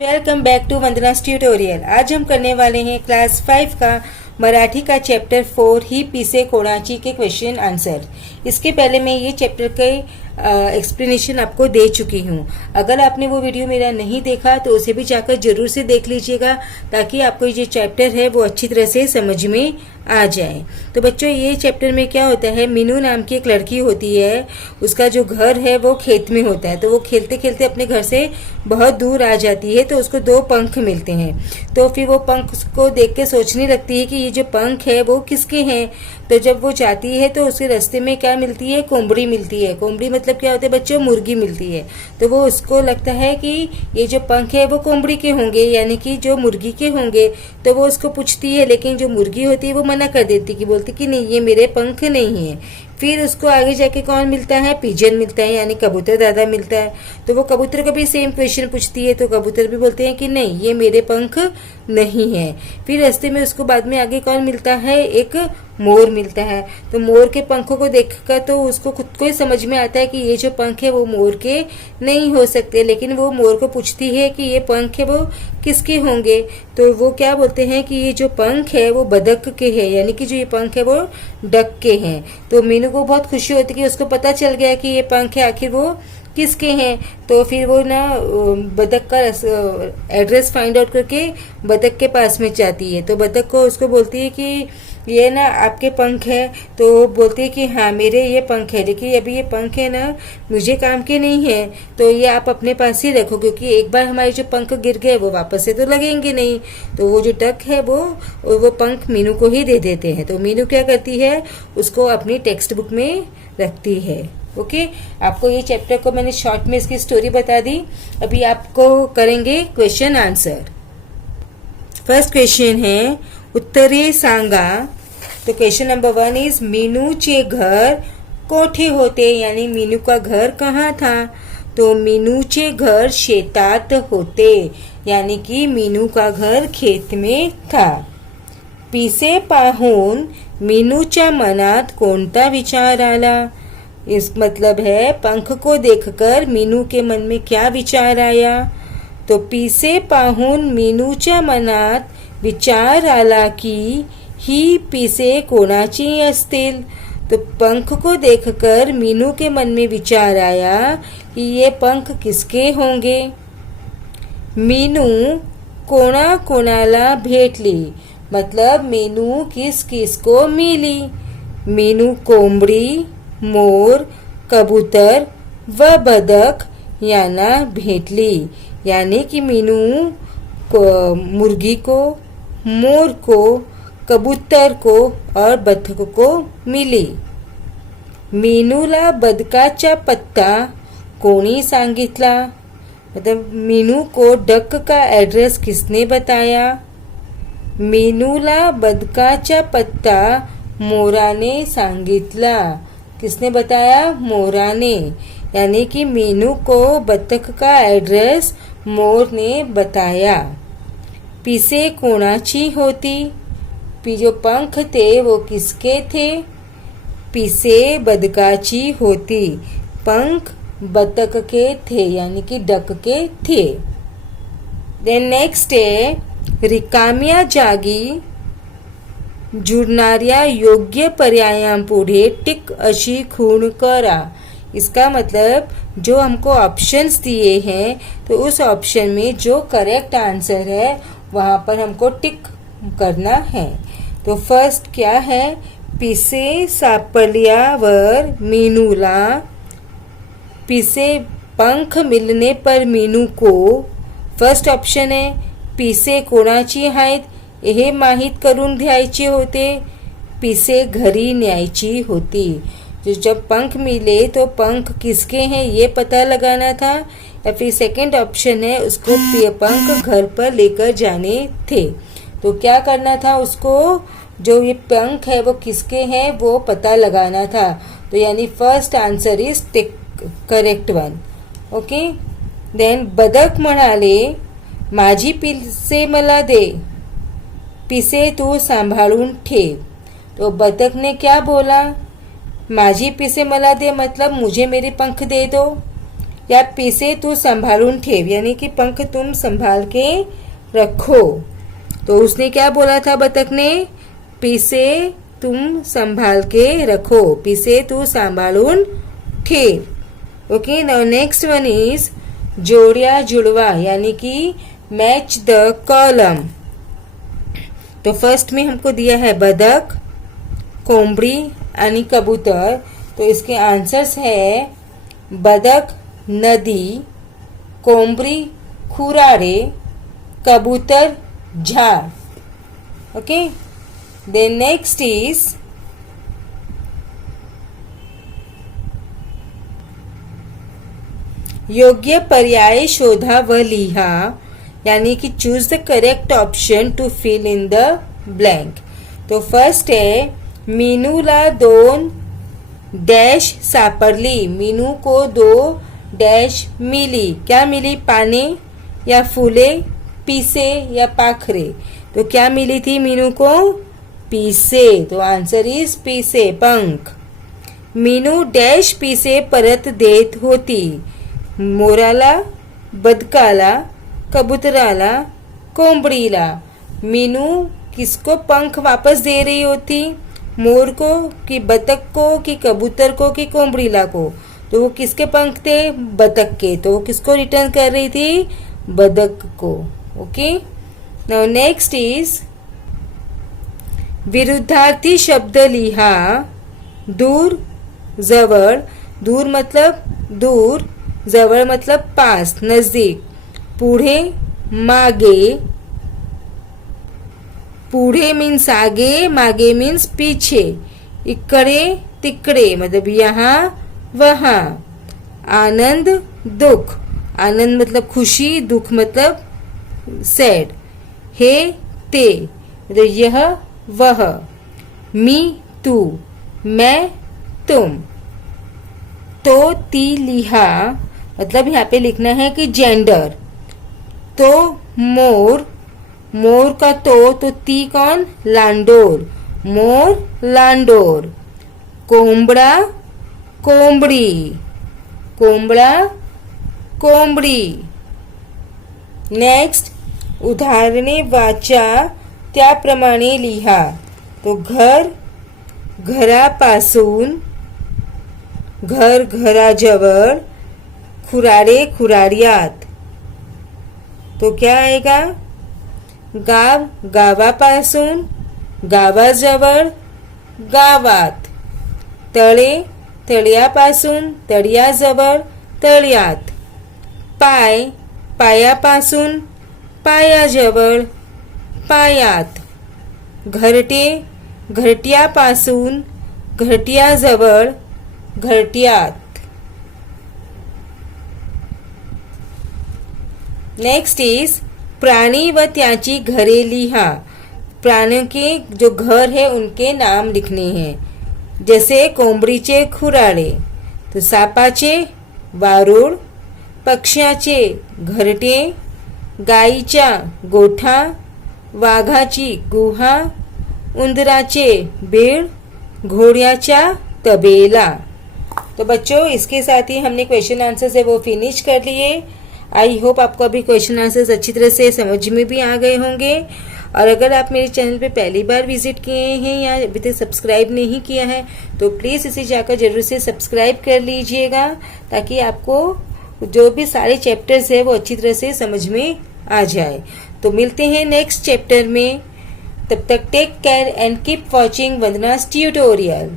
Welcome back to Vandana's tutorial. आज हम करने वाले हैं क्लास 5 का मराठी का चैप्टर 4 ही पीसे कोणाची के क्वेश्चन आंसर। इसके पहले मैं ये चैप्टर के एक्सप्लेनेशन आपको दे चुकी हूँ। अगर आपने वो वीडियो मेरा नहीं देखा तो उसे भी जाकर जरूर से देख लीजिएगा ताकि आपको ये चैप्टर है वो अच्छी तरह से समझ में आ जाए। तो बच्चों, ये चैप्टर में क्या होता है, मीनू नाम की एक लड़की होती है, उसका जो घर है वो खेत में होता है। तो वो खेलते खेलते अपने घर से बहुत दूर आ जाती है, तो उसको 2 पंख मिलते हैं। तो फिर वो पंख को देख के सोचने लगती है कि ये जो पंख है वो किसके हैं। तो जब वो जाती है तो उसके रास्ते में क्या मिलती है, कोंबड़ी मिलती है। कोंबड़ी मतलब क्या होता है बच्चों, मुर्गी मिलती है। तो वो उसको लगता है कि ये जो पंख है वो कोंबड़ी के होंगे, यानी कि जो मुर्गी के होंगे। तो वो उसको पूछती है, लेकिन जो मुर्गी होती है वो मना कर देती, कि बोलती कि नहीं, ये मेरे पंख नहीं है। फिर उसको आगे जाके कौन मिलता है, पिजन मिलता है, यानी कबूतर दादा मिलता है। तो वो कबूतर को भी सेम क्वेश्चन पूछती है, तो कबूतर भी बोलते हैं कि नहीं, ये मेरे पंख नहीं है। फिर रास्ते में उसको बाद में आगे कौन मिलता है, एक मोर मिलता है। तो मोर के पंखों को देखकर तो उसको खुद को ही समझ में आता है कि ये जो पंख है वो मोर के नहीं हो सकते, लेकिन वो मोर को पूछती है कि ये पंख है वो किसके होंगे। तो वो क्या बोलते हैं कि ये जो पंख है वो बदक के हैं, यानी कि जो ये पंख है वो डक के हैं। तो मीनू को बहुत खुशी होती है कि उसको पता चल गया कि ये पंख है आखिर वो किसके हैं। तो फिर वो ना बतख का एड्रेस फाइंड आउट करके बतख के पास में जाती है। तो बतख को उसको बोलती है कि ये ना आपके पंख है। तो बोलती है कि हाँ, मेरे ये पंख है, लेकिन अभी ये पंख है ना मुझे काम के नहीं है, तो ये आप अपने पास ही रखो, क्योंकि एक बार हमारे जो पंख गिर गए वो वापस से तो लगेंगे नहीं। तो वो जो डक है वो पंख मीनू को ही दे देते हैं। तो मीनू क्या करती है, उसको अपनी टेक्स्ट बुक में रखती है। ओके, आपको ये चैप्टर को मैंने शॉर्ट में इसकी स्टोरी बता दी। अभी आपको करेंगे क्वेश्चन आंसर। फर्स्ट क्वेश्चन है उत्तरे सांगा। तो क्वेश्चन नंबर 1 इज मीनूचे घर कोठे होते, यानी मीनू का घर कहाँ था। तो मीनूचे घर शेतात होते, यानी कि मीनू का घर खेत में था। पिसे पाहून मीनूच्या मनात कोणता विचार आला। इस मतलब है पंख को देखकर मीनू के मन में क्या विचार आया। तो पिसे पाहून मीनूच्या मनात विचार आला की ही पिसे कोणाची असतील। तो पंख को देखकर मीनू के मन में विचार आया कि ये पंख किसके होंगे। मीनू कोणा कोणाला भेटली, मतलब मीनू किस किस को मिली। मीनू कोंबड़ी, मोर, कबूतर व बदक यांना भेटली, यानी कि मीनू मुर्गी को, मोर को, कबूतर को और बतख को मिली। मीनूला बदकाचा पत्ता कोणी सांगितला, मतलब मीनू को डक का एड्रेस किसने बताया। मीनूला बदकाचा पत्ता मोराने सांगितला, किसने बताया, मोराने, यानी कि मीनू को बतख का एड्रेस मोर ने बताया। पिसे कोणाची होती, जो पंख थे वो किसके थे। पिसे बदकाची होती, पंख बतख के थे, यानी कि डक के थे। देन नेक्स्ट है रिकाम्या जागी जुळणाऱ्या योग्य पर्यायांपुढे टिक अशी खूण करा। इसका मतलब जो हमको ऑप्शंस दिए हैं तो उस ऑप्शन में जो करेक्ट आंसर है वहां पर हमको टिक करना है। तो फर्स्ट क्या है, पिसे सापडल्यावर मीनूला, पिसे पंख मिलने पर मीनू को, फर्स्ट ऑप्शन है पिसे कोणाची आहेत हे माहित करून घ्यायचे होते, पिसे घरी न्यायची होती। जब पंख मिले तो पंख किसके हैं ये पता लगाना था, या फिर सेकंड ऑप्शन है उसको पंख घर पर लेकर जाने थे। तो क्या करना था, उसको जो ये पंख है वो किसके हैं वो पता लगाना था। तो यानी first answer is correct one. Okay, then बदक म्हणाले माझी पिसे मला दे, पिसे तू सांभाळून ठेव। तो बतख ने क्या बोला, माझी पिसे मला दे मतलब मुझे मेरे पंख दे दो, या पीसे तू संभालून ठेव, यानी कि पंख तुम संभाल के रखो। तो उसने क्या बोला था बतख ने? पीसे तुम संभाल के रखो, पीसे तू संभालून ठेव। Okay, now next one is जोड़िया जुड़वा, यानी कि मैच द कॉलम। तो फर्स्ट में हमको दिया है बदक, कोंबड़ी यानी कबूतर। तो इसके आंसर्स है बदक नदी, कोंबड़ी खुरारे, कबूतर झाड़। ओके, देन नेक्स्ट इज योग्य पर्याय शोधा व लिहा, यानी कि choose the correct option to fill in the blank. तो फर्स्ट है मीनूला 2 डैश सापडली, मीनू को 2 डैश मिली। क्या मिली? पाने या फूले, पीसे या पाखरे। तो क्या मिली थी मीनू को? पीसे। तो आंसर इज पीसे, पंख। मीनू डैश पीसे परत देत होती, मोराला, बदकाला, कबूतराला, कोंबड़ीला। मीनू किसको पंख वापस दे रही होती? मोर को कि बतख को कि कबूतर को कि कोंबड़ीला को? तो वो किसके पंख थे? बतख के। तो वो किसको रिटर्न कर रही थी? बतख को। ओके, नाउ नेक्स्ट इज विरुद्धार्थी शब्द लिहा, दूर, जवळ। दूर मतलब दूर, जवळ मतलब पास, नजदीक। पुढे, मागे। पुढे मीन्स आगे, मागे मीन्स पीछे। इकडे, तिकडे मतलब यहाँ वहाँ। आनंद, दुख। आनंद मतलब खुशी, दुख मतलब सैड। हे, ते मतलब यह वह। मी, तू, मैं, तुम। तो, ती, लिहा मतलब यहाँ पे लिखना है कि जेंडर। तो, मोर, मोर का तो ती कौन? लांडोर, मोर, लांडोर। कोंबड़ा, कोंबड़ी, कोंबड़ा, कोंबड़ी। नेक्स्ट, उदाहरणे वाचा त्याप्रमाणे लिहा। तो घर, घरापासून, घर, घराजवळ, खुराडे, खुराड्यात। तो क्या आएगा? गाव, गावापासून, गावाजवळ, गावात। तळे, तळ्यापासून, तळ्याजवळ, तळ्यात। पाय, पायापासून, पायाजवळ, पायात। घरटे, घरट्यापासून, घरट्याजवळ, घरट्यात। नेक्स्ट इज प्राणी व त्याची घरे लिहा। प्राणियों के जो घर है उनके नाम लिखने हैं। जैसे कोंबडीचे खुराडे, तो सापाचे वारूळ, पक्ष्याचे घरटे, गाईच्या गोठा, वाघाची गुहा, उंदराचे बीळ, घोड्याचा तबेला। तो बच्चों, इसके साथ ही हमने क्वेश्चन आंसर्स है वो फिनिश कर लिए। आई होप आपको अभी क्वेश्चन आंसर्स अच्छी तरह से समझ में भी आ गए होंगे। और अगर आप मेरे चैनल पे पहली बार विजिट किए हैं या अभी तक सब्सक्राइब नहीं किया है तो प्लीज़ इसे जाकर जरूर से सब्सक्राइब कर लीजिएगा, ताकि आपको जो भी सारे चैप्टर्स है वो अच्छी तरह से समझ में आ जाए। तो मिलते हैं नेक्स्ट चैप्टर में, तब तक take care and keep watching Vandana's tutorial.